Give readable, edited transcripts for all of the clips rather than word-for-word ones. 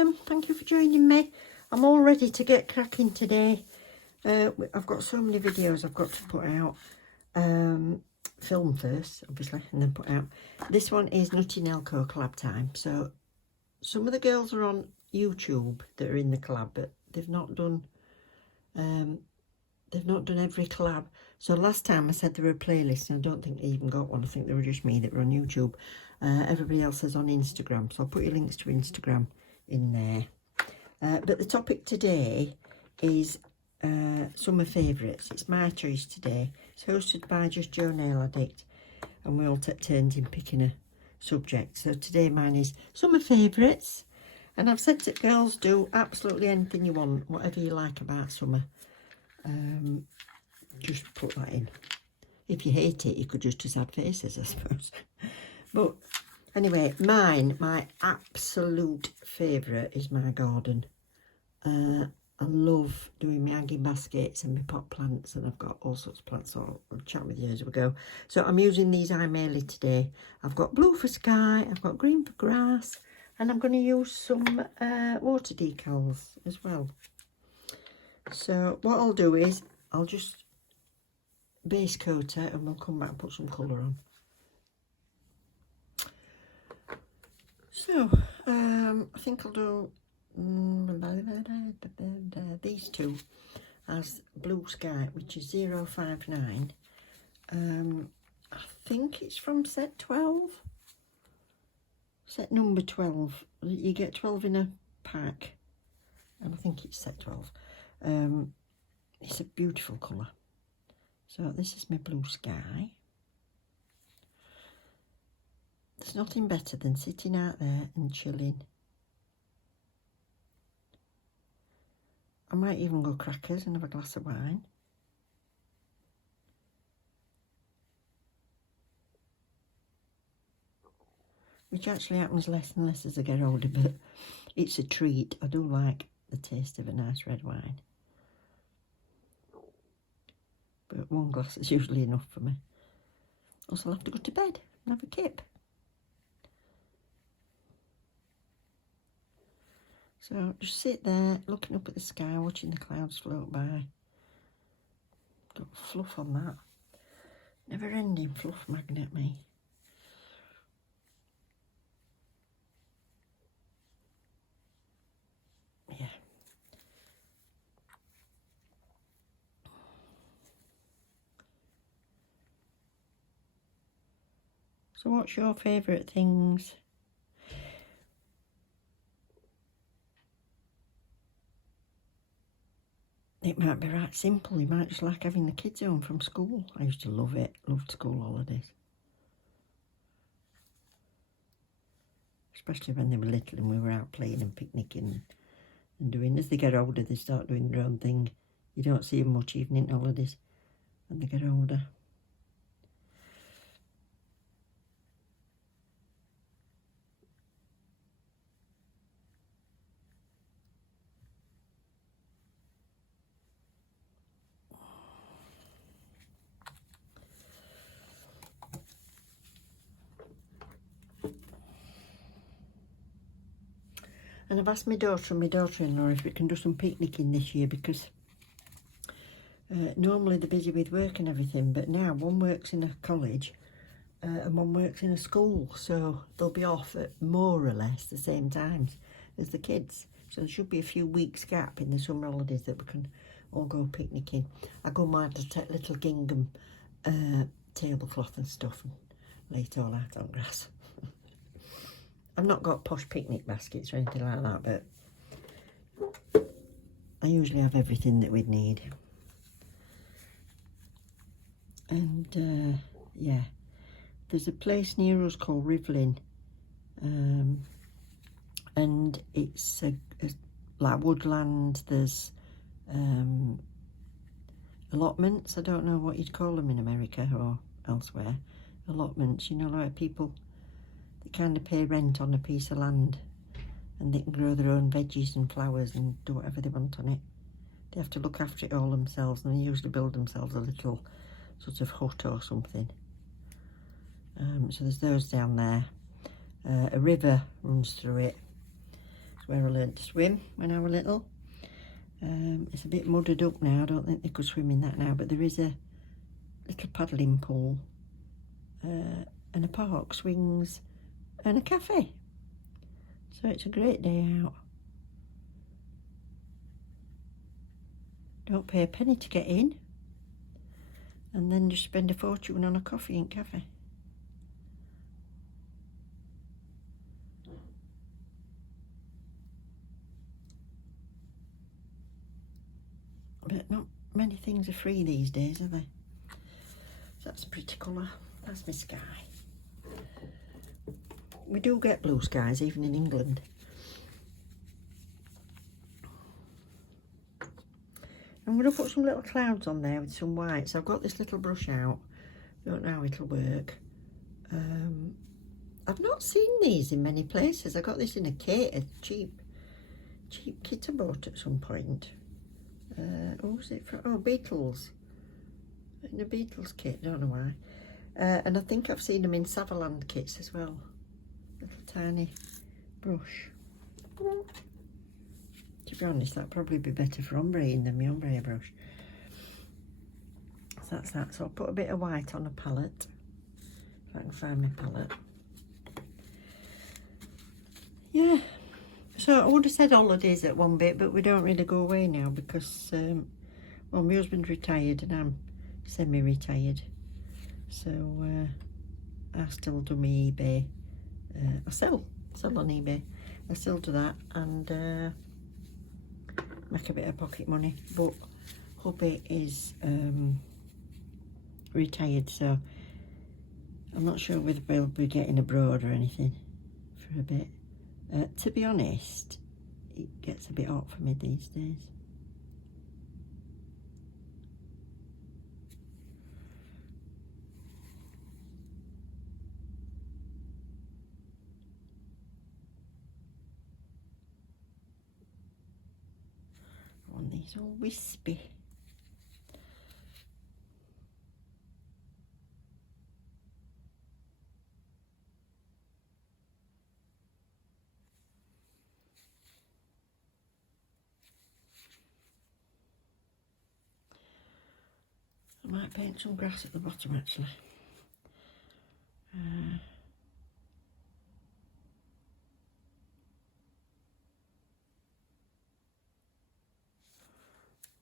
welcome. Thank you for joining me. I'm all ready to get cracking today. I've got so many videos I've got to put out. Film first, obviously, and then put out. This one is Nutty Nelco collab time. So some of the girls are on YouTube that are in the collab, but they've not done every collab. So last time I said there were a playlist, and I don't think they even got one. I think they were just me that were on YouTube. Everybody else is on Instagram, so I'll put your links to Instagram in there. But the topic today is summer favourites. It's my choice today. It's hosted by Just Joe Nail Addict, and we all take turns in picking a subject. So today mine is summer favourites, and I've said that girls do absolutely anything you want, whatever you like about summer. Just put that in. If you hate it, you could just add faces, I suppose. But anyway, my absolute favourite is my garden. I love doing my hanging baskets and my pot plants, and I've got all sorts of plants, so I'll chat with you as we go. So I'm using these iMaily today. I've got blue for sky, I've got green for grass, and I'm going to use some water decals as well. So what I'll do is I'll just base coat it, and we'll come back and put some colour on. So I think I'll do these two as blue sky, which is 059. I think it's from set 12, set number 12. You get 12 in a pack, and I think it's set 12. It's a beautiful colour. So this is my blue sky. There's nothing better than sitting out there and chilling. I might even go crackers and have a glass of wine. Which actually happens less and less as I get older, but it's a treat. I do like the taste of a nice red wine. But one glass is usually enough for me. Also, I'll have to go to bed and have a kip. So just sit there looking up at the sky, watching the clouds float by. Got fluff on that. Never ending fluff magnet, me. Yeah. So what's your favourite things? It might be right simple. You might just like having the kids home from school. I used to love it. Loved school holidays. Especially when they were little and we were out playing and picnicking and doing. As they get older, they start doing their own thing. You don't see them much evening holidays when they get older. And I've asked my daughter and my daughter-in-law if we can do some picnicking this year, because normally they're busy with work and everything, but now one works in a college and one works in a school, so they'll be off at more or less the same times as the kids. So there should be a few weeks gap in the summer holidays that we can all go picnicking. I go mad to take little gingham tablecloth and stuff and lay it all out on grass. I've not got posh picnic baskets or anything like that, but I usually have everything that we'd need. And yeah, there's a place near us called Rivlin, and it's like woodland. There's allotments. I don't know what you'd call them in America or elsewhere. Allotments, you know, like people that kind of pay rent on a piece of land, and they can grow their own veggies and flowers and do whatever they want on it. They have to look after it all themselves, and they usually build themselves a little sort of hut or something. So there's those down there. A river runs through it. It's where I learned to swim when I was little. It's a bit mudded up now. I don't think they could swim in that now, but there is a little paddling pool and a park, swings and a cafe. So it's a great day out. Don't pay a penny to get in, and then just spend a fortune on a coffee and cafe. But not many things are free these days, are they? So that's a pretty colour. That's my sky. We do get blue skies even in England. I'm going to put some little clouds on there with some whites. I've got this little brush out. Don't know how it'll work. I've not seen these in many places. I got this in a kit, a cheap kit I bought at some point. What was it for? Oh, Beatles. In a Beatles kit, don't know why. And I think I've seen them in Savaland kits as well. Little tiny brush. To be honest, that'd probably be better for ombreing than my ombre brush. So that's that. So I'll put a bit of white on a palette, if I can find my palette. Yeah. So I would have said holidays at one bit, but we don't really go away now because, well, my husband's retired and I'm semi-retired. So I still do my eBay. I sell on eBay. I still do that and make a bit of pocket money. But hubby is retired, so I'm not sure whether we'll be getting abroad or anything for a bit. To be honest, it gets a bit hot for me these days. I want these all wispy. I might paint some grass at the bottom actually.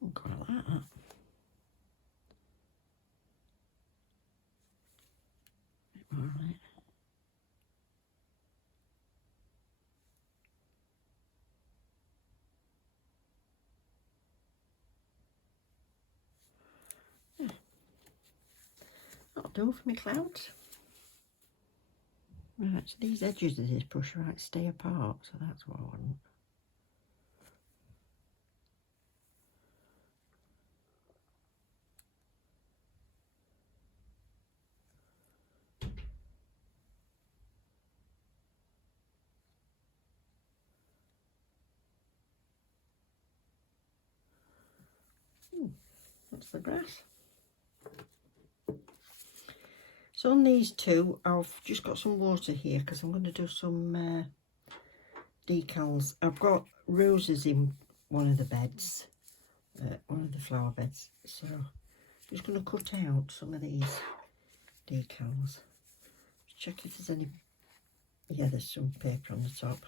I quite like that. Bit more on it. Yeah. That'll do for my clouds. Right, so these edges of this brush right stay apart, so that's what I want. That's the grass. So on these two, I've just got some water here because I'm going to do some decals. I've got roses in one of the beds, one of the flower beds. So I'm just going to cut out some of these decals. Check if there's any. Yeah, there's some paper on the top.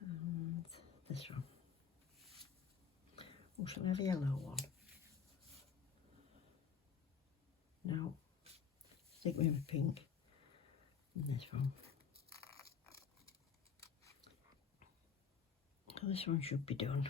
And this one. Oh, shall I have a yellow one? No. Stick with a pink. And this one. So this one should be done.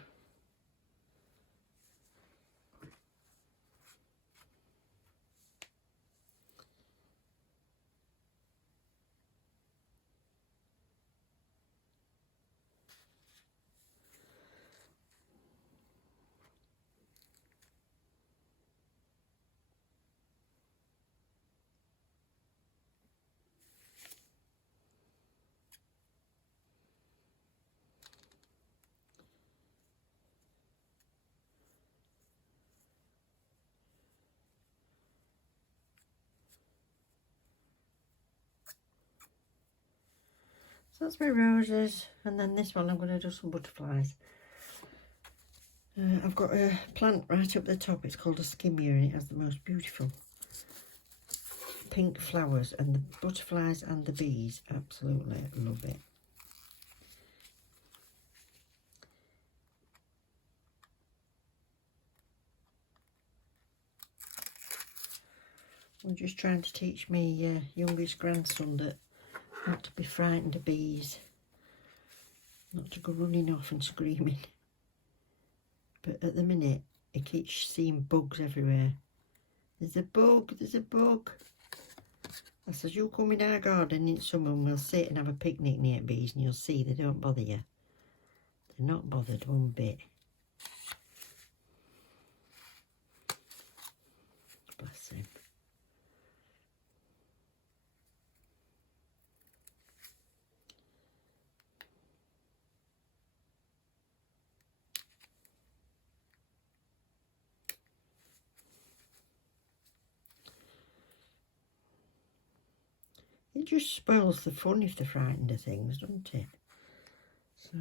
So that's my roses, and then this one I'm going to do some butterflies. I've got a plant right up the top. It's called a skimmer, and it has the most beautiful pink flowers, and the butterflies and the bees absolutely love it. I'm just trying to teach my youngest grandson that not to be frightened of bees, not to go running off and screaming. But at the minute, he keeps seeing bugs everywhere. There's a bug, there's a bug. I says, you come in our garden in summer and we'll sit and have a picnic near bees, and you'll see they don't bother you. They're not bothered one bit. Bless him. It just spoils the fun if they're frightened of things, doesn't it? So,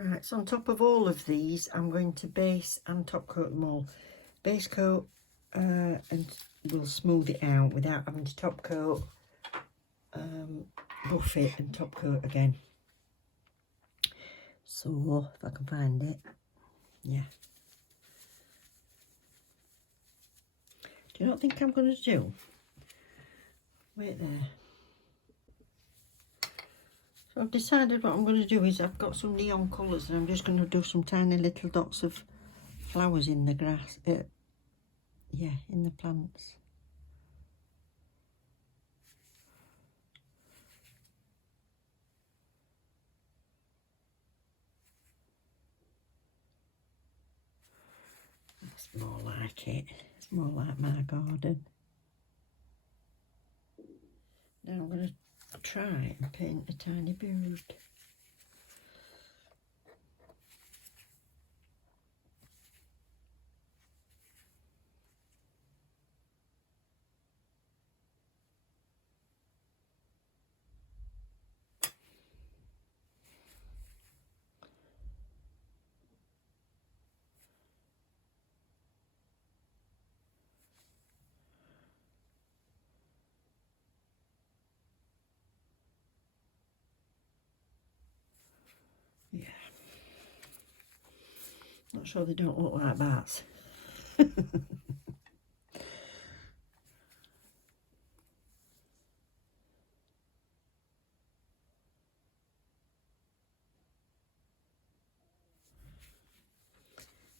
right, so on top of all of these, I'm going to base and top coat them all. Base coat and we'll smooth it out without having to top coat, buff it and top coat again. So, if I can find it, yeah. Do you not think I'm going to do? Wait there. So I've decided what I'm going to do is I've got some neon colours and I'm just going to do some tiny little dots of flowers in the grass. Yeah, in the plants. That's more like it. It's more like my garden. Now I'm going to try and paint a tiny bird. Yeah. Not sure they don't look like bats.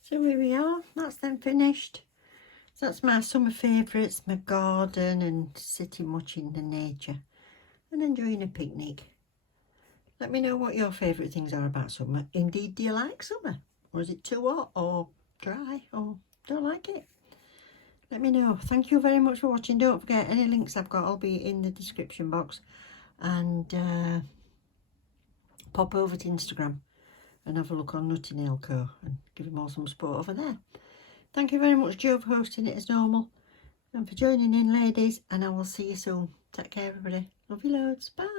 So here we are, that's them finished. So that's my summer favourites, my garden and sitting much in the nature and enjoying a picnic. Let me know what your favourite things are about summer. Indeed, do you like summer? Or is it too hot or dry or don't like it? Let me know. Thank you very much for watching. Don't forget, any links I've got will be in the description box. And pop over to Instagram and have a look on Nutty Nail Co. and give them all some support over there. Thank you very much, Jo, for hosting it as normal and for joining in, ladies, and I will see you soon. Take care, everybody. Love you loads. Bye.